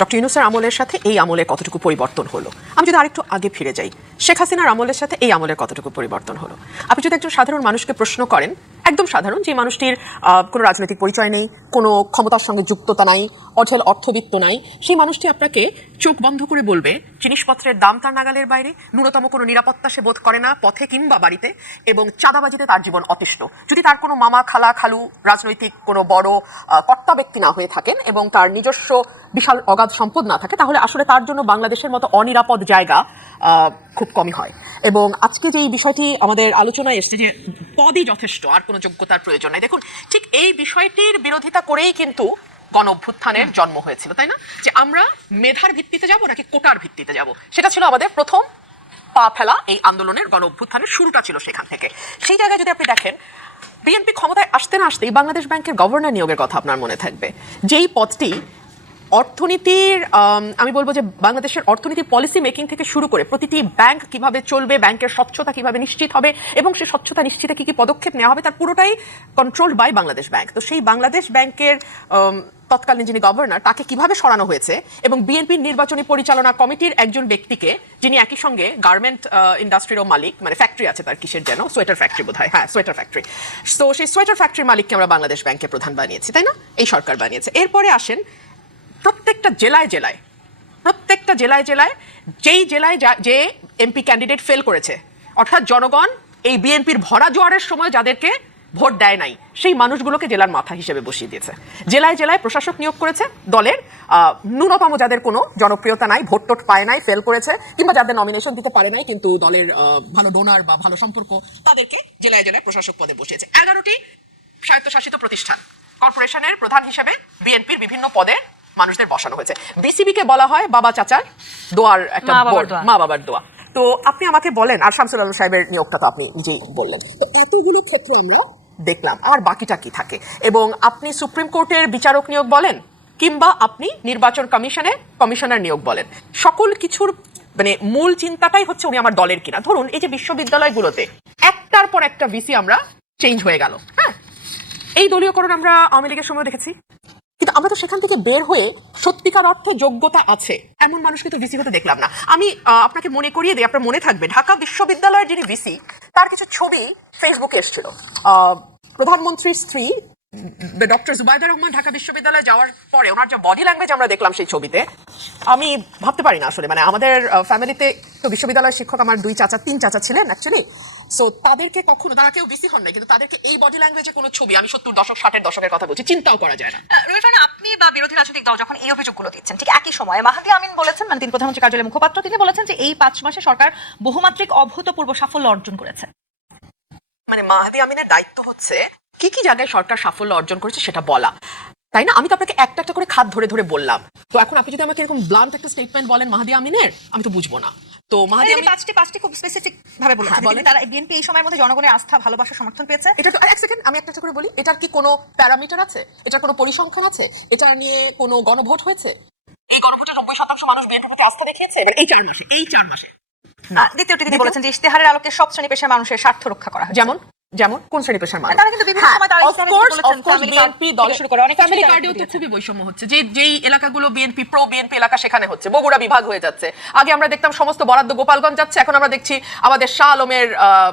Doctor ইউনূসের আমলের সাথে এই আমলের কতটুকু পরিবর্তন হলো? আমি যদি আরেকটু আগে ফিরে যাই, শেখ হাসিনার আমলের সাথে এই আমলের কতটুকু পরিবর্তন হলো? আপনি যদি একজন সাধারণ মানুষকে প্রশ্ন করেন, একদম সাধারণ, যে মানুষটির কোনো রাজনৈতিক পরিচয় নেই, কোনো ক্ষমতার সঙ্গে যুক্ততা নাই, অঢেল অর্থবিত্ত নাই, সেই মানুষটি আপনাকে চোখ বন্ধ করে বলবে জিনিসপত্রের দাম তার নাগালের বাইরে, ন্যূনতম কোনো নিরাপত্তা সে বোধ করে না পথে কিংবা বাড়িতে, এবং চাঁদাবাজিতে তার জীবন অতিষ্ঠ। যদি তার কোনো মামা খালা খালু রাজনৈতিক কোনো বড় কর্তা ব্যক্তি না হয়ে থাকেন এবং তার নিজস্ব বিশাল অগাধ সম্পদ না থাকে, তাহলে আসলে তার জন্য বাংলাদেশের মতো অনিরাপদ জায়গা খুব কমই হয়। এবং আজকে যে এই বিষয়টি আমাদের আলোচনায় এসছে যে পদই যথেষ্ট, আর কোনো যোগ্যতার প্রয়োজন নাই, দেখুন ঠিক এই বিষয়টির বিরোধিতা করেই কিন্তু গণ অভ্যুত্থানের জন্ম হয়েছিল, তাই না? যে আমরা মেধার ভিত্তিতে যাব নাকি কোটার ভিত্তিতে যাব, সেটা ছিল আমাদের প্রথম পা ফেলা। এই আন্দোলনের গণ অভ্যুত্থানের শুরুটা ছিল সেখান থেকে। সেই জায়গায় যদি আপনি দেখেন, বিএনপি ক্ষমতায় আসতে না আসতেই বাংলাদেশ ব্যাংকের গভর্নর নিয়োগের কথা আপনার মনে থাকবে, যেই পদটি অর্থনীতির, আমি বলবো যে বাংলাদেশের অর্থনীতি পলিসি মেকিং থেকে শুরু করে প্রতিটি ব্যাংক কিভাবে চলবে, ব্যাংকের স্বচ্ছতা কিভাবে নিশ্চিত হবে এবং সেই স্বচ্ছতা নিশ্চিতে কি কি পদক্ষেপ নেওয়া হবে, তার পুরোটাই কন্ট্রোলড বাই বাংলাদেশ ব্যাংক। তো সেই বাংলাদেশ ব্যাংকের তৎকালীন যিনি গভর্নর, তাকে কিভাবে সরানো হয়েছে, এবং বিএনপির নির্বাচনী পরিচালনা কমিটির একজন ব্যক্তিকে, যিনি একই সঙ্গে গার্মেন্ট ইন্ডাস্ট্রিরও মালিক, মানে ফ্যাক্টরি আছে তার, কিসের যেন, সোয়েটার ফ্যাক্টরি বোধ হয়, হ্যাঁ সোয়েটার ফ্যাক্টরি। তো সেই সোয়েটার ফ্যাক্টরির মালিককে আমরা বাংলাদেশ ব্যাংকের প্রধান বানিয়েছি, তাই না? এই সরকার বানিয়েছে। এরপরে আসেন প্রত্যেকটা জেলায় জেলায় যেই জেলায় যে এমপি ক্যান্ডিডেট ফেল করেছে, অর্থাৎ জনগণ এই বিএনপির ভরা জোয়ারের সময় যাদেরকে ভোট দেয় নাই, সেই মানুষগুলোকে জেলার মাথা হিসেবে বসিয়ে দিয়েছে। জেলায় জেলায় প্রশাসক নিয়োগ করেছে দলের ন্যূনতম যাদের কোনো জনপ্রিয়তা নাই, ভোট টোট পায় নাই, ফেল করেছে, কিংবা যাদের নমিনেশন দিতে পারে নাই কিন্তু দলের ভালো ডোনার বা ভালো সম্পর্ক, তাদেরকে জেলায় জেলায় প্রশাসক পদে বসিয়েছে। 11টি স্বায়ত্তশাসিত প্রতিষ্ঠান, কর্পোরেশনের প্রধান হিসেবে বিএনপির বিভিন্ন পদে মানুষদের বসানো হয়েছে। বিসিবি কে বলা হয় বাবা চাচার দোয়ার একটা বোর্ড, মা বাবার দোয়া। তো আপনি আমাকে বলেন, আর শামসুল আলম সাহেবের নিয়োগটা তো আপনি নিজেই বললেন, তো এতগুলো ক্ষেত্র আমরা দেখলাম, আর বাকিটা কি থাকে? এবং আপনি সুপ্রিম কোর্টের বিচারক নিয়োগ বলেন, কিংবা আপনি নির্বাচন কমিশনার নিয়োগ বলেন, সকল কিছুর মানে মূল চিন্তাটাই হচ্ছে উনি আমার দলের কিনা। ধরুন এই যে বিশ্ববিদ্যালয়গুলোতে একটার পর একটা ভিসি আমরা চেঞ্জ হয়ে গেল, হ্যাঁ, এই দলীয়করণ আমরা আওয়ামী লীগের সময় দেখেছি, কিন্তু আমরা তো সেখান থেকে বের হয়ে সত্যিকার অর্থে যোগ্যতা আছে এমন মানুষকে তো ভিসি হতে দেখলাম না। আমি আপনাকে মনে করিয়ে দিই, আপনার মনে থাকবে ঢাকা বিশ্ববিদ্যালয়ের যিনি ভিসি, তার কিছু ছবি ফেসবুকে এসেছিল। প্রধানমন্ত্রীর স্ত্রী ডক্টর জুবাইদা রহমান ঢাকা বিশ্ববিদ্যালয়ে যাওয়ার পরে ওনার যে বডি ল্যাঙ্গুয়েজ আমরা দেখলাম সেই ছবিতে, আমি ভাবতে পারি না আসলে, মানে আমাদের ফ্যামিলিতে তো বিশ্ববিদ্যালয়ের শিক্ষক আমার 3 চাচা ছিলেন অ্যাকচুয়ালি। সো তাদেরকে কখনো, তারা কেউ ভিসি হন নাই, কিন্তু তাদেরকে এই বডি ল্যাঙ্গুয়েজে কোনো ছবি, আমি 70 দশক 60-এর দশকের কথা বলছি, চিন্তাও করা যায় না। রুমিফান, আপনি বা বিরোধী রাজনৈতিক দল যখন এই অভিযোগগুলো দিচ্ছেন, ঠিক একই সময়ে মাহাদি আমিন বলেছেন, মানে তিনি প্রধানমন্ত্রী কার্যালয়ের মুখপাত্র, তিনি বলেছেন যে এই 5 মাসে সরকার বহুমাত্রিক অভূতপূর্ব সাফল্য অর্জন করেছে। মানে মাহাদি আমিনের দায়িত্ব হচ্ছে কি কি জায়গায় সরকার সাফল্য অর্জন করেছে সেটা বলা, তাই না? আমি তো আপনাকে একটা একটা করে খাত ধরে ধরে বললাম। তো এখন আপনি যদি আমাকে এরকম ব্লান্ট একটা স্টেটমেন্ট বলেন মাহাদি আমিনের, আমি তো বুঝবো না। তো মাহাদি আমিন পাঁচটি খুব স্পেসিফিক ভাবে বলেন, তারা বিএনপি এই সময়ের মধ্যে জনগণের আস্থা, ভালোবাসা, সমর্থন পেয়েছে। এটা তো এক সেকেন্ড আমি একটা করে বলি, এটার কি কোনো প্যারামিটার আছে? এটার কোনো পরিসংখ্যান আছে? এটা নিয়ে কোনো গণভোট হয়েছে? এই গণভোটে 90% মানুষ বিএনপির প্রতি আস্থা দেখিয়েছে এই 4 মাসে। দ্বিতীয়টি তিনি বলেছেন যে ইশতেহারের আলোকে সব শ্রেণী পেশার মানুষের স্বার্থ রক্ষা করা হয়। যেমন কোন শ্রেণী পেশার মানুষ? তারা কিন্তু বিভিন্ন সময় তারা ইসলামিক বলেছেন, বিএনপি দল শুরু করে অনেক ফ্যামিলি কার্ডেও তো খুবই বৈষম্য হচ্ছে, যেই এলাকাগুলো বিএনপি প্রো বিএনপি এলাকা সেখানে হচ্ছে, বগুড়া বিভাগ হয়ে যাচ্ছে। আগে আমরা দেখতাম সমস্ত বরাদ্দ গোপালগঞ্জ যাচ্ছে, এখন আমরা দেখছি আমাদের শাহ আলমের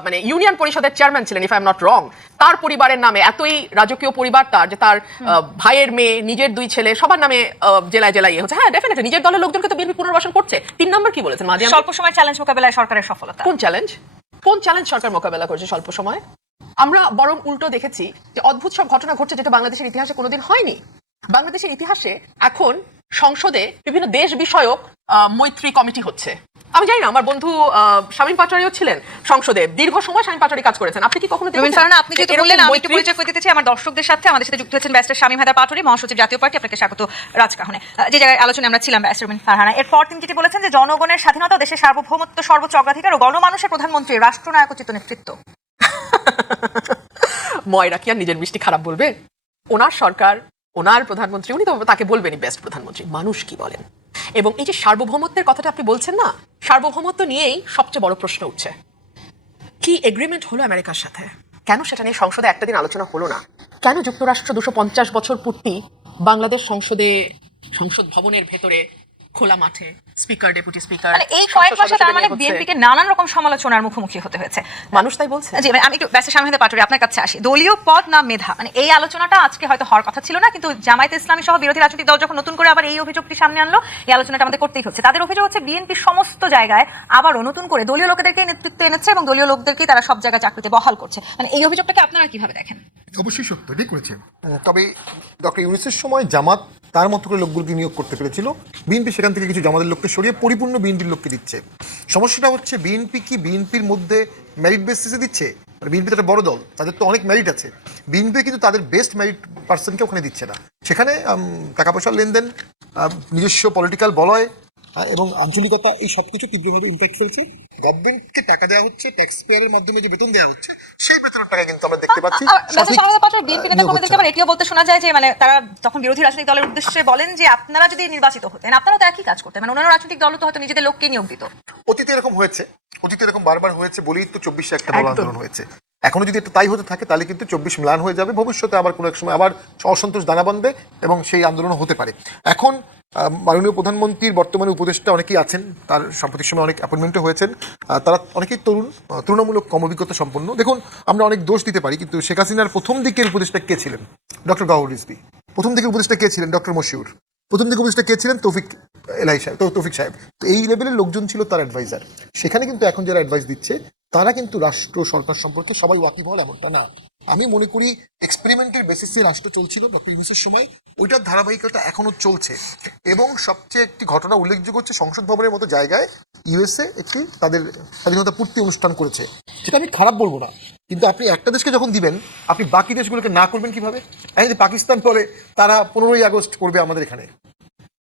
মানে ইউনিয়ন পরিষদের চেয়ারম্যান ছিলেন, if I am not wrong, তার পরিবারের নামে এতই রাজকীয় পরিবার তার, যে তার ভাইয়ের মেয়ে, নিজের 2 ছেলে, সবার নামে জেলায় জেলায় হচ্ছে। হ্যাঁ, ডেফিনেটলি নিজের দলের লোকজনকে তো বিএনপি পুনর্বাসন করছে। 3 নম্বর কি বলেছেন মাঝে? স্বল্প সময় চ্যালেঞ্জ মোকাবেলায় সরকারের সফলতা। কোন চ্যালেঞ্জ সরকার মোকাবেলা করছে স্বল্প সময়? আমরা বরং উল্টো দেখেছি যে অদ্ভুত সব ঘটনা ঘটছে, যেটা বাংলাদেশের ইতিহাসে কোনোদিন হয়নি। বাংলাদেশের ইতিহাসে এখন সংসদে বিভিন্ন দেশ বিষয়ক মৈত্রী কমিটি হচ্ছে। আমি জানি না, আমার বন্ধু শামীম পাটোয়ারিও ছিলেন সংসদে, দীর্ঘ সময় শামীম পাটোয়ারি কাজ করেছেন। আপনি কি কখনো দেখেছেন? আপনি যেটা বললেন, আমি একটু পরিচয় করে দিতে চাই আমার দর্শকদের সাথে। আমাদের সাথে যুক্ত হয়েছেন ব্যারিস্টার শামীম হায়দার পাটোয়ারি, মহাসচিব জাতীয় পার্টি। আপনাকে স্বাগত রাজকাহনে, যে জায়গায় আলোচনায় আমরা ছিলাম, ব্যারিস্টার রুমিন ফারহানা। এরপর তিনি যেটি বলেছেন যে জনগণের স্বাধীনতা, দেশের সার্বভৌমত্ব সর্বোচ্চ অগ্রাধিকার ও গণমানুষের প্রধানমন্ত্রী, রাষ্ট্রনায়কোচিত নেতৃত্ব। ময়রা কি আর নিজের মিষ্টি খারাপ বলবে? ওনার সরকার, ওনার প্রধানমন্ত্রী, উনি তো তাকে বলবেনই বেস্ট প্রধানমন্ত্রী। মানুষ কি বলেন? এবং এই যে সার্বভৌমত্বের কথাটা আপনি বলছেন না, সার্বভৌমত্ব নিয়েই সবচেয়ে বড় প্রশ্ন উঠছে। কি এগ্রিমেন্ট হলো আমেরিকার সাথে? কেন সেটা নিয়ে সংসদে একটা দিন আলোচনা হলো না? কেন যুক্তরাষ্ট্র 250 বছর পূর্তি বাংলাদেশ সংসদে সংসদ ভবনের ভেতরে খোলা মাঠে স্পিকার, ডেপুটি স্পিকার, মানে এই কয়েক মাসে তার মানে বিএনপিকে নানান রকম সমালোচনার মুখোমুখি হতে হয়েছে। মানুষ তাই বলছে। জি, মানে আমি একটু ব্যারিস্টার শামীম হায়দার পাটোয়ারী আপনার কাছে আসি। দলীয় পদ না মেধা, মানে এই আলোচনাটা আজকে হয়তো হওয়ার কথা ছিল না, কিন্তু জামায়াতে ইসলামী সহ বিরোধী রাজনৈতিক দল যখন নতুন করে আবার এই অভিযোগটি সামনে আনলো, এই আলোচনাটা আমাদের করতেই হচ্ছে। তাদের অভিযোগ হচ্ছে বিএনপির সমস্ত জায়গায় আবারও নতুন করে দলীয় লোকেদেরকেই নেতৃত্ব এনেছে এবং দলীয় লোকদেরকেই তারা সব জায়গায় চাকরিতে বহাল করছে। মানে এই অভিযোগটাকে আপনারা কিভাবে দেখেন? অবশ্যই সত্য, ঠিক করেছেন। তবে ডক্টর ইউনূসের সময় জামাত তার মতো করে লোকগুলোকে নিয়োগ করতে পেরেছিল, বিএনপি সেখান থেকে কিছু জামাতের লোককে সরিয়ে পরিপূর্ণ বিএনপির লোককে দিচ্ছে। সমস্যাটা হচ্ছে বিএনপি কি বিএনপির মধ্যে মেরিট বেসিসে দিচ্ছে? বিএনপি তো একটা বড় দল, তাদের তো অনেক মেরিট আছে। বিএনপি কিন্তু তাদের বেস্ট মেরিট পার্সনকে ওখানে দিচ্ছে না। সেখানে টাকা পয়সার লেনদেন, নিজস্ব পলিটিক্যাল বলয় এবং আঞ্চলিকতা, এই সব কিছু তীব্রভাবে ইম্প্যাক্ট ফেলছে। গভর্নমেন্টকে টাকা দেওয়া হচ্ছে, ট্যাক্স পেয়ারের মাধ্যমে যে বেতন দেওয়া হচ্ছে, সেই বেতনের টাকা কিন্তু আমরা দেখতে পাচ্ছি। বিএনপি নেতা কর্মীদেরকে আবার এটিও বলতে শোনা যায় যে মানে তারা তখন বিরোধী রাজনৈতিক দলের উদ্দেশ্যে বলেন যে আপনারা যদি নির্বাচিত হতেন আপনারা তো একই কাজ করতেন, মানে অন্যান্য রাজনৈতিক দল তো হয়তো নিজেদের লোককে নিয়োগ দিত। অতীতে এরকম হয়েছে, অতীতে এরকম বারবার হয়েছে বলেই তো 24-এ একটা বড় আন্দোলন হয়েছে। এখনো যদি এটা তাই হতে থাকে তাহলে কিন্তু 24 ম্লান হয়ে যাবে, ভবিষ্যতে আবার কোনো এক সময় আবার অসন্তোষ দানা বাঁধবে এবং সেই আন্দোলন হতে পারে। এখন মাননীয় প্রধানমন্ত্রীর বর্তমানে উপদেষ্টা অনেকেই আছেন, তার সাম্প্রতিক সময় অনেক অ্যাপয়েন্টমেন্টও হয়েছেন, তারা অনেকেই তুলনামূলক কম অভিজ্ঞতা সম্পন্ন। দেখুন, আমরা অনেক দোষ দিতে পারি, কিন্তু শেখ হাসিনার প্রথম দিকের উপদেষ্টা কে ছিলেন? ডক্টর গওহর রিজভী। প্রথম দিকের উপদেষ্টা কে ছিলেন? ডক্টর মশিউর। প্রথম দিকে উপদেষ্টা কে ছিলেন? তৌফিক সাহেব। তো এই লেভেলের লোকজন ছিল তার অ্যাডভাইজার। সেখানে কিন্তু এখন যারা অ্যাডভাইস দিচ্ছে তারা কিন্তু রাষ্ট্র সরকার সম্পর্কে সবাই ওয়াকিবহাল এমনটা না। আমি মনে করি এক্সপেরিমেন্টের বেসিসে রাষ্ট্র চলছিল ডক্টর ইউনূসের সময়, ওইটার ধারাবাহিকতা এখনো চলছে। এবং সবচেয়ে একটি ঘটনা উল্লেখযোগ্য হচ্ছে, সংসদ ভবনের মতো জায়গায় ইউএসএ একটি তাদের স্বাধীনতা পূর্তি অনুষ্ঠান করেছে, সেটা আমি খারাপ বলবো না, কিন্তু আপনি একটা দেশকে যখন দিবেন আপনি বাকি দেশগুলোকে না করবেন কিভাবে? যদি পাকিস্তান বলে তারা 15ই আগস্ট করবে আমাদের এখানে,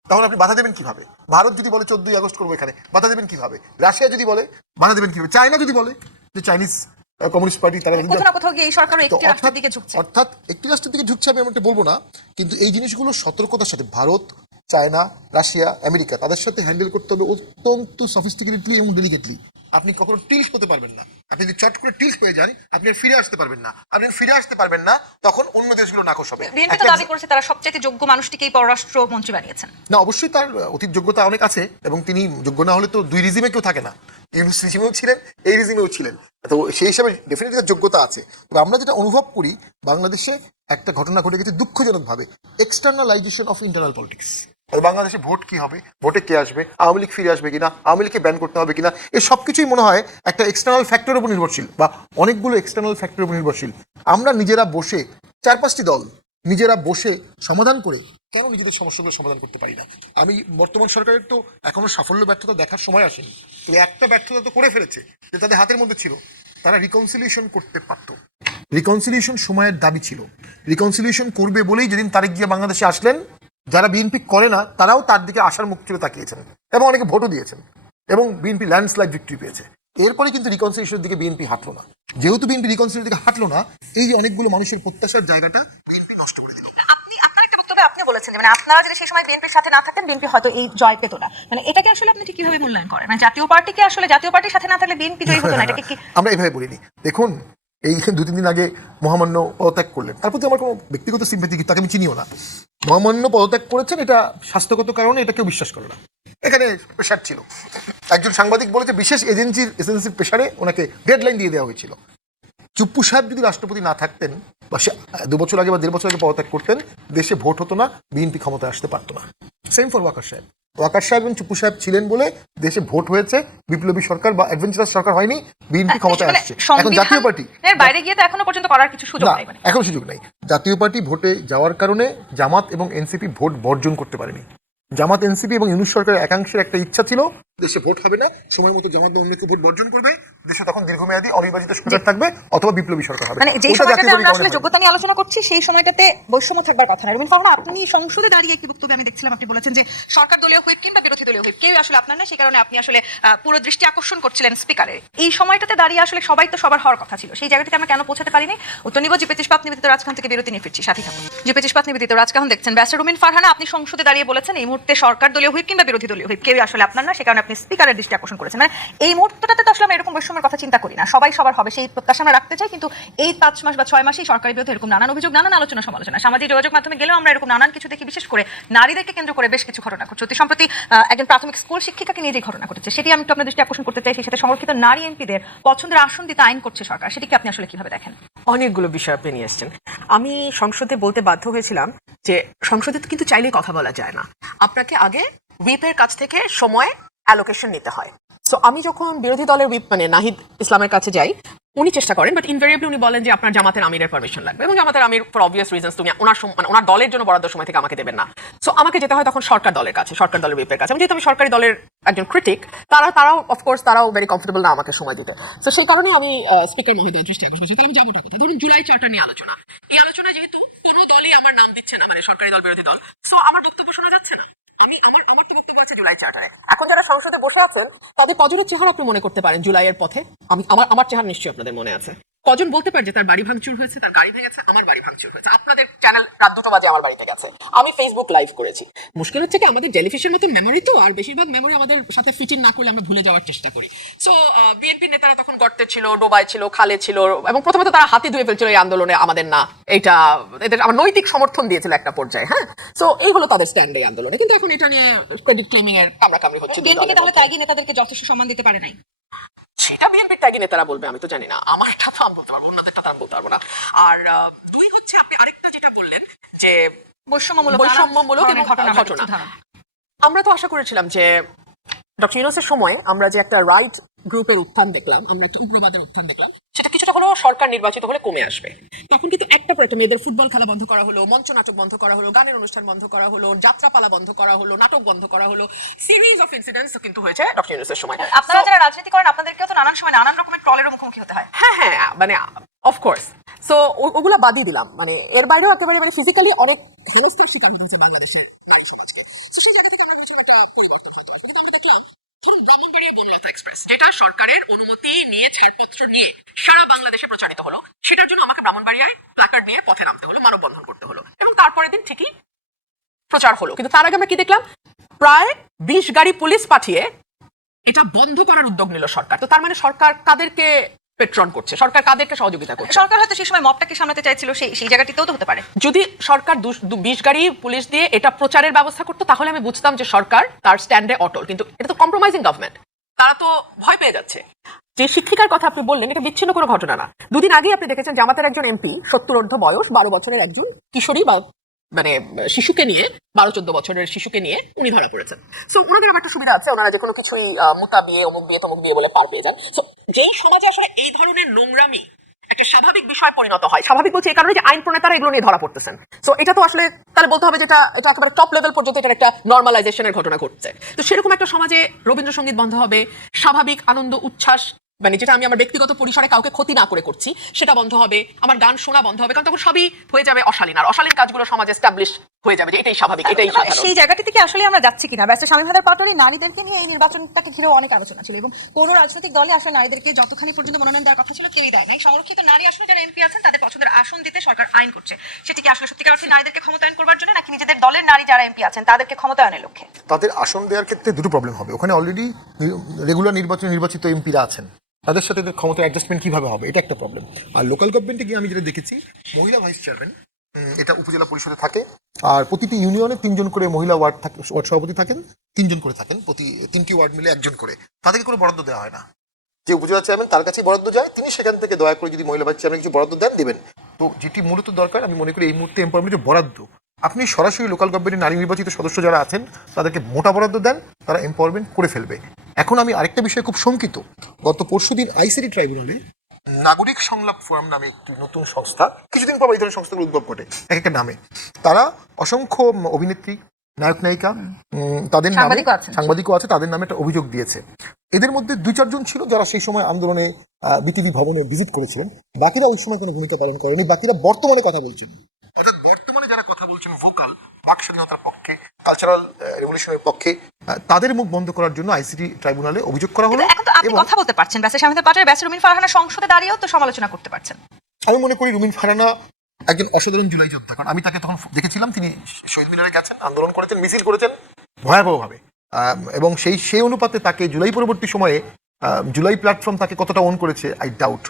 তখন আপনি বাধা দেবেন কিভাবে? ভারত যদি বলে 14ই আগস্ট করবো এখানে, বাধা দেবেন কিভাবে? রাশিয়া যদি বলে, বাধা দেবেন কিভাবে? চায়না যদি বলে যে চাইনিজ কমিউনিস্ট পার্টি তারা, কোথাও গিয়ে এই সরকার একটি রাষ্ট্রের দিকে ঝুঁকছে। অর্থাৎ একটি রাষ্ট্রের দিকে ঝুঁকছে আমি এমনটা বলবো না, কিন্তু এই জিনিসগুলো সতর্কতার সাথে ভারত, চায়না, রাশিয়া, আমেরিকা তাদের সাথে হ্যান্ডেল করতে হবে অত্যন্ত সফিস্টিকেটেডলি এবং ডেলিকেটলি। আপনি কখনো টিলস হতে পারবেন না। আপনি যদি চট করে টিলস হয়ে যান আপনি আর ফিরে আসতে পারবেন না। আপনি ফিরে আসতে পারবেন না, তখন অন্য দেশগুলো নাকশ হবে। বিএনপি তো দাবি করেছে তারা সবচেয়ে যোগ্য মানুষটিকেই পররাষ্ট্র মন্ত্রী বানিয়েছেন। না, অবশ্যই তার অতীত যোগ্যতা অনেক আছে, এবং তিনি যোগ্য না হলে তো দুই রিজিমে কেউ থাকে না। ইউনুস রিজিমেও ছিলেন, এই রিজিমেও ছিলেন, তো সেই হিসাবে ডেফিনেটলি তার যোগ্যতা আছে। তবে আমরা যেটা অনুভব করি, বাংলাদেশে একটা ঘটনা ঘটে গেছে দুঃখজনকভাবে, এক্সটার্নালাইজেশন অফ ইন্টারনাল পলিটিক্স। বাংলাদেশে ভোট কি হবে, ভোটে কে আসবে, আওয়ামী লীগ ফিরে আসবে কিনা, আওয়ামী লীগকে ব্যান করতে হবে কিনা, এই সব কিছুই মনে হয় একটা এক্সটার্নাল ফ্যাক্টরের উপর নির্ভরশীল, বা অনেকগুলো এক্সটার্নাল ফ্যাক্টরের উপর নির্ভরশীল। আমরা নিজেরা বসে 4-5টি দল নিজেরা বসে সমাধান করে কেন নিজেদের সমস্যাগুলো সমাধান করতে পারি না? আমি বর্তমান সরকারের তো এখনো সাফল্য ব্যর্থতা দেখার সময় আসেনি, তবে একটা ব্যর্থতা তো করে ফেলেছে, যে তাদের হাতের মধ্যে ছিল, তারা রিকনসিলিয়েশন করতে পারতো। রিকনসিলিয়েশন সময়ের দাবি ছিল, রিকনসিলিয়েশন করবে বলেই যেদিন তারেক জিয়া বাংলাদেশে আসলেন, যারা বিএনপি করে না তারাও তার দিকে আসার মুখ চলে তাকিয়েছেন এবং অনেকে ভোটও দিয়েছেন, এবং বিএনপি ল্যান্ডস্লাইড ভিক্টরি পেয়েছে। এরপরে কিন্তু রিকনসিলিয়েশনের দিকে বিএনপি হাঁটলো না। যেহেতু বিএনপি রিকনসিলিয়েশনের দিকে হাঁটলো না, এই যে অনেকগুলো মানুষের প্রত্যাশার জায়গাটা বিএনপি নষ্ট করে দিল। আপনি বলেছেন যে মানে আপনারা যদি সেই সময় বিএনপির সাথে না থাকতেন বিএনপি হয়তো এই জয় পেত না, মানে এটাকে আসলে আপনি ঠিক কিভাবে মূল্যায়ন করেন? মানে জাতীয় পার্টিকে আসলে জাতীয় পার্টির সাথে না থাকলে বিএনপি জয়ী হতো না, এটাকে কি আমরা এইভাবে বলিনি? দেখুন, এই 2-3 দিন আগে মহামান্য পদত্যাগ করলেন, তার প্রতি আমার কোনো ব্যক্তিগত সিম্প্যাথি, তাকে আমি চিনিও না। মহামান্য পদত্যাগ করেছেন, এটা স্বাস্থ্যগত কারণে, এটা কেউ বিশ্বাস করে না। এখানে প্রেশার ছিল, একজন সাংবাদিক বলেছে বিশেষ এজেন্সির প্রেশারে ওনাকে ডেডলাইন দিয়ে দেওয়া হয়েছিল। চুপ্পু সাহেব যদি রাষ্ট্রপতি না থাকতেন, বা 2 বছর আগে বা 1.5 বছর আগে পদত্যাগ করতেন, দেশে ভোট হতো না, বিএনপি ক্ষমতায় আসতে পারতো না। সেম ফর ওয়াকার সাহেব। ওয়াকার সাহেব এবং চুপ্পু সাহেব ছিলেন বলে দেশে ভোট হয়েছে, বিপ্লবী সরকার বা অ্যাডভেঞ্চারাস সরকার হয়নি, বিএনপি ক্ষমতায় আসছে। এখন জাতীয় পার্টি বাইরে গিয়ে তো এখনো পর্যন্ত করার কিছু সুযোগ নাই, এখন সুযোগ নাই। জাতীয় পার্টি ভোটে যাওয়ার কারণে জামাত এবং এনসিপি ভোট বর্জন করতে পারেনি। জামাত, এনসিপি এবং ইউনূস সরকারের একাংশের একটা ইচ্ছা ছিল দেশে ভোট হবে না, সময় মতো জামাত বা অন্য কেউ ভোট বর্জন করবে, দেশে তখন দীর্ঘমেয়াদী অনির্বাচিত সরকার থাকবে অথবা বিপ্লবী সরকার হবে। মানে যে সময়টাতে আমরা আসলে যোগ্যতা নিয়ে আলোচনা করছি সেই সময়টাতে বৈষম্য থাকবার কথা না। রুমিন ফারহানা, আপনি সংসদে দাঁড়িয়ে একটি বক্তব্যে আমি দেখছিলাম, আপনি বলেছেন যে সরকার দলীয় হুইপ কিংবা বিরোধী দলীয় হুইপ কেউ আসলে আপনার না, সেই কারণে আপনি আসলে পুরো দৃষ্টি আকর্ষণ করছিলেন স্পিকারের। এই সময়টাতে দাঁড়িয়ে আসলে সবাই তো সবার হওয়ার কথা ছিল, সেই জায়গাটাতে আমরা কেন পৌঁছাতে পারিনি? উত্তর নিব জিপেচ ইস্পাত নিবেদিত রাজখান থেকে বিরতি নিয়ে ফিরছি, সাথী থাকুন। জিপেচ ইস্পাত নিবেদিত রাজখান দেখছেন। ব্যারিস্টার রুমিন ফারহানা, আপনি সংসদে দাঁড়িয়ে বলেছেন এই মুহূর্তে সরকার দলীয় হুইপ কিংবা বিরোধী দলীয় হুইপ কেউ আসলে আপনার না, সেই কারণে আপনি স্পিকারের দৃষ্টি আকর্ষণ করেছেন। মানে এই মুহূর্তটাতে তো আসলে আমরা এরকম বৈষম্যের কথা চিন্তা করি না, সবাই সবার হবে সেই প্রত্যাশা আমরা রাখতে চাই, কিন্তু এই 5 মাস বা 6 মাসেই সরকারের বিরুদ্ধে এরকম নানান অভিযোগ, নানান আলোচনা সমালোচনা, সামাজিক যোগাযোগ মাধ্যমে গেলেও আমরা এরকম নানান কিছু দেখি, বিশেষ করে নারীদেরকে কেন্দ্র করে বেশ কিছু ঘটনা ঘটছে। অতি সম্প্রতি একজন প্রাথমিক স্কুল শিক্ষিকাকে নিয়ে যে ঘটনা ঘটেছে সেটি আমি একটু আপনার দৃষ্টি আকর্ষণ করতে চাই। সেই সাথে সংরক্ষিত নারী এমপিদের পছন্দের আসন দিতে আইন করছে সরকার, সেটিকে আপনি আসলে কিভাবে দেখেন? অনেকগুলো বিষয় আপনি নিয়ে এসছেন। আমি সংসদে বলতে বাধ্য হয়েছিলাম যে সংসদে তো কিন্তু চাইলেই কথা বলা যায় না, আপনাকে আগে হুইপের কাছ থেকে সময় অ্যালোকেশন নিতে হয়। সো আমি যখন বিরোধী দলের হুইপ মানে নাহিদ ইসলামের কাছে যাই, উনি চেষ্টা করেন, বাট ইনভেরিয়েবলি উনি বলেন যে আপনার জামাতের আমিরের পারমিশন লাগবে, এবং জামাতের আমির ফর অবভিয়াস রিজনস তুমি ওনার দলের জন্য বরাদ্দ সময় থেকে আমাকে দেবেন না। সো আমাকে যেতে হয় তখন সরকার দলের কাছে, সরকার দলের হুইপের কাছে। যেহেতু আমি সরকারি দলের একজন ক্রিটিক, তারাও অফকোর্স তারাও ভেরি কমফোর্টেবল না আমাকে সময় দিতে। তো সেই কারণে আমি স্পিকার মহোদয়ের দৃষ্টি আকর্ষণ করছি। তাহলে আমি যাবোটা কোথায়? ধরুন জুলাই চার্টার নিয়ে আলোচনা, এই আলোচনা যেহেতু কোনো দলই আমার নাম দিচ্ছে না, মানে সরকারি দল বিরোধী দল, সো আমার বক্তব্য শোনা যাচ্ছে না। আমার তো বক্তব্য আছে জুলাই চার্টারে। এখন যারা সংসদে বসে আছেন তাদের কজনের চেহারা আপনি মনে করতে পারেন জুলাইয়ের পথে? আমার চেহারা নিশ্চয়ই আপনাদের মনে আছে। কজন বলতে পারে যে তার বাড়ি ভাঙচুর হয়েছে, তার গাড়ি ভেঙেছে? আমার বাড়ি ভাঙচুর হয়েছে, আপনাদের চ্যানেল রাত 2টো বাজে আমার বাড়িতে গেছে, আমি ফেসবুক লাইভ করেছি। মুশকিল হচ্ছে কি আমাদের জেলিফিশের মতো মেমোরি তো, আর বেশিরভাগ মেমোরি আমাদের সাথে ফিট ইন না করলে আমরা ভুলে যাওয়ার চেষ্টা করি। সো বিএনপির নেতারা তখন গর্তে ছিল, ডোবায় ছিল, খালে ছিল, এবং প্রথমে তো তারা হাতি ধুয়ে ফেলছিল এই আন্দোলনে আমাদের না, এটা এদের আমার নৈতিক সমর্থন দিয়েছিল একটা পর্যায়ে। হ্যাঁ, সো এই হলো তাদের স্ট্যান্ড এই আন্দোলনে। কিন্তু এখন এটা নিয়ে ক্রেডিট ক্লেমিং এর কামড়াকামড়ি হচ্ছে। বিএনপিকে তাহলে ত্যাগী নেতাদেরকে যথেষ্ট সম্মান দিতে পারে নাই? সেটা বিএনপির ত্যাগী নেতারা বলবে, আমি তো জানি না, আমারটা তো আমি বলতে পারবো, অন্যদেরটা তো আমি বলতে পারবো না। আর দুই হচ্ছে আপনি আরেকটা যেটা বললেন যে বৈষম্যমূলক এবং ঘটনা, আমরা তো আশা করেছিলাম যে ডক্টর ইউনূসের সময় আমরা যে একটা রাইট গ্রুপের উত্থান দেখলাম, আমরা একটা উগ্রবাদের উত্থান দেখলাম, সেটা কিছুটা হলেও সরকার নির্বাচিত হলে কমে আসবে। তখন কিন্তু একটা পর একটা মেয়েদের ফুটবল খেলা বন্ধ করা হলো, মঞ্চ নাটক বন্ধ করা হলো, গানের অনুষ্ঠান বন্ধ করা হলো, যাত্রাপালা বন্ধ করা হলো, নাটক বন্ধ করা হলো, সিরিজ অফ ইনসিডেন্টস কিন্তু হয়েছে ডক্টর ইউনূসের সময়। আপনারা যারা রাজনীতি করেন আপনাদেরকেও তো নানান সময় নানান রকমের ট্রলের মুখোমুখি হতে হয়। হ্যাঁ, মানে অফকোর্স। সো ওগুলা বাদই দিলাম, মানে এর বাইরেও একেবারে মানে ফিজিক্যালি অনেক হেনস্থার শিকার হতে হচ্ছে বাংলাদেশের নারী সমাজকে। তো সেই জায়গা থেকে আমরা ভেবেছিলাম একটা পরিবর্তন হয়তো আসবে, কিন্তু আমরা দেখলাম ধরুন ব্রাহ্মণবাড়িয়া বনলতা এক্সপ্রেস, যেটা সরকারের অনুমতি নিয়ে ছাড়পত্র নিয়ে সারা বাংলাদেশে প্রচারিত হলো, সেটার জন্য আমাকে ব্রাহ্মণবাড়িয়ায় প্ল্যাকার্ড নিয়ে পথে নামতে হলো, মানববন্ধন করতে হলো, এবং তারপরের দিন ঠিকই প্রচার হলো। কিন্তু তার আগে আমরা কি দেখলাম? প্রায় 20 গাড়ি পুলিশ পাঠিয়ে এটা বন্ধ করার উদ্যোগ নিল সরকার। তো তার মানে সরকার কাদেরকে পেট্রন করছে, সরকার কাদেরকে সহযোগিতা করছে? সরকার হয়তো সেই সময় মবটাকে সামলাতে চাইছিল, সেই জায়গাটিতেও তো হতে পারে। যদি সরকার 20 গাড়ি পুলিশ দিয়ে এটা প্রচারের ব্যবস্থা করতো তাহলে আমি বুঝতাম যে সরকার তার স্ট্যান্ডে অটল। কিন্তু এটা তো কম্প্রোমাইজিং গভর্নমেন্ট, তারা তো ভয় পেয়ে যাচ্ছে। যে শিক্ষিকার কথা আপনি বললেন, এটা বিচ্ছিন্ন কোনো ঘটনা না। দুদিন আগেই আপনি দেখেছেন জামাতের একজন এমপি 70 বয়স 12 বছরের একজন কিশোরী বা মানে শিশুকে নিয়ে, 12-14 বছরের শিশুকে নিয়ে উনি ধরা পড়েছেন। সো ওনাদের আবার একটা সুবিধা আছে, ওনারা যে কোনো কিছুই মুতা বিয়ে, অমুক বিয়ে, তমুক বিয়ে বলে পার পেয়ে যান। সো যেই সমাজে আসলে এই ধরনের নোংরামি একটা স্বাভাবিক বিষয় পরিণত হয়, স্বাভাবিক বলছে এই কারণে যে আইন প্রণেতারা এগুলো নিয়ে ধরা পড়তেছেন। সো এটা তো আসলে তাহলে বলতে হবে যে এটা একেবারে টপ লেভেল পর্যন্ত এটার একটা নর্মালাইজেশনের ঘটনা ঘটছে। তো সেরকম একটা সমাজে রবীন্দ্রসঙ্গীত বন্ধ হবে, স্বাভাবিক আনন্দ উচ্ছ্বাস, মানে যেটা আমি আমার ব্যক্তিগত পরিসরে কাউকে ক্ষতি না করে করছি সেটা বন্ধ হবে, আমার গান শোনা বন্ধ হবে, কারণ তখন সবই হয়ে যাবে অশালীন, আর অশালীন কাজগুলো সমাজে এস্টাবলিশ হয়ে যাবে যে এটাই স্বাভাবিক, এটাই সাধারণ। সেই জায়গাটি থেকে আসলে আমরা যাচ্ছি কিনা? ব্যারিস্টার শামীম হায়দার পাটোয়ারি, নারীদেরকে নিয়ে এই নির্বাচনটাকে ঘিরেও অনেক আলোচনা ছিল, এবং কোনো রাজনৈতিক দলে আসলে নারীদেরকে যতখানি পর্যন্ত মনোনয়ন দেওয়ার কথা ছিল কেউই দেয় নাই। সংরক্ষিত নারী আসলে যারা এমপি আছেন তাদের পছন্দের আসন দিতে সরকার আইন করছে, সেটি কি আসলে সত্যিকার অর্থে নারীদেরকে ক্ষমতায়ন করবার জন্য, নাকি নিজেদের দলের নারী যারা এমপি আছেন তাদেরকে ক্ষমতায়নের লক্ষ্যে? তাদের আসন দেওয়ার ক্ষেত্রে দুটো প্রবলেম হবে। ওখানে অলরেডি রেগুলার নির্বাচনে নির্বাচিত এমপিরা আছেন, তাদের সাথে ক্ষমতা অ্যাডজাস্টমেন্ট কিভাবে হবে, এটা একটা প্রবলেম। আর লোকাল গভর্নমেন্টে গিয়ে আমি যেটা দেখেছি, মহিলা ভাইস চেয়ারম্যান এটা উপজেলা পরিষদে থাকে, আর প্রতিটি ইউনিয়নে 3 জন করে মহিলা ওয়ার্ড সভাপতি থাকেন, 3 জন করে থাকেন, প্রতি 3টি ওয়ার্ড মিলে 1 জন করে। তাদেরকে কোনো বরাদ্দ দেওয়া হয় না। যে উপজেলা চেয়ারম্যান তার কাছেই বরাদ্দ যায়, তিনি সেখান থেকে দয়া করে যদি মহিলা ভাইস চেয়ারম্যান কিছু বরাদ্দ দেন দিবেন। তো যেটি মূলত দরকার আমি মনে করি এই মুহূর্তে এমপাওয়ারমেন্টের বরাদ্দ, আপনি সরাসরি লোকাল গভর্নমেন্টের নারী নির্বাচিত সদস্য যারা আছেন তাদেরকে মোটা বরাদ্দ দেন, তারা এমপাওয়ারমেন্ট করে ফেলবে। এখন আমি আরেকটা বিষয়ে খুব শঙ্কিত, গত পরশুদিন আইসিটি ট্রাইব্যুনালে নাগরিক সংলাপ ফোরাম নামে একটি নতুন সংস্থা, কিছুদিন পর এই ধরনের সংস্থাগুলো উদ্ভব ঘটে এক একটা নামে, তারা অসংখ্য অভিনেত্রী, নায়ক নায়িকা, তাদের নামে সাংবাদিকও আছে, তাদের নামে একটা অভিযোগ দিয়েছে। এদের মধ্যে 2-4 জন ছিল যারা সেই সময় আন্দোলনে বিটিভি ভবনে ভিজিট করেছিলেন, বাকিরা ওই সময় কোনো ভূমিকা পালন করেনি, বাকিরা বর্তমানে কথা বলছেন। অর্থাৎ বর্তমানে যারা কথা বলছেন ভোকাল, বাক স্বাধীনতার পক্ষে, কালচারাল রেভলিউশনের পক্ষে, তাদের মুখ বন্ধ করার জন্য আইসিটি ট্রাইব্যুনালে অভিযোগ করা হলো। এখন তো আপনি কথা বলতে পারছেন, ব্যারিস্টার শামীম হায়দার পাটোয়ারি, ব্যারিস্টার রুমিন ফারহানা সংসদে দাঁড়িয়েও তো সমালোচনা করতে পারছেন। আমি মনে করি রুমিন ফারহানা একজন অসাধারণ জুলাই যোদ্ধা, কারণ আমি তাকে তখন দেখেছিলাম তিনি শহীদ মিনারে গেছেন, আন্দোলন করেছেন, মিছিল করেছেন ভয়াবহভাবে। এবং সেই অনুপাতে তাকে জুলাই পরবর্তী সময়ে জুলাই প্ল্যাটফর্ম তাকে কতটা অন করেছে আই ডাউট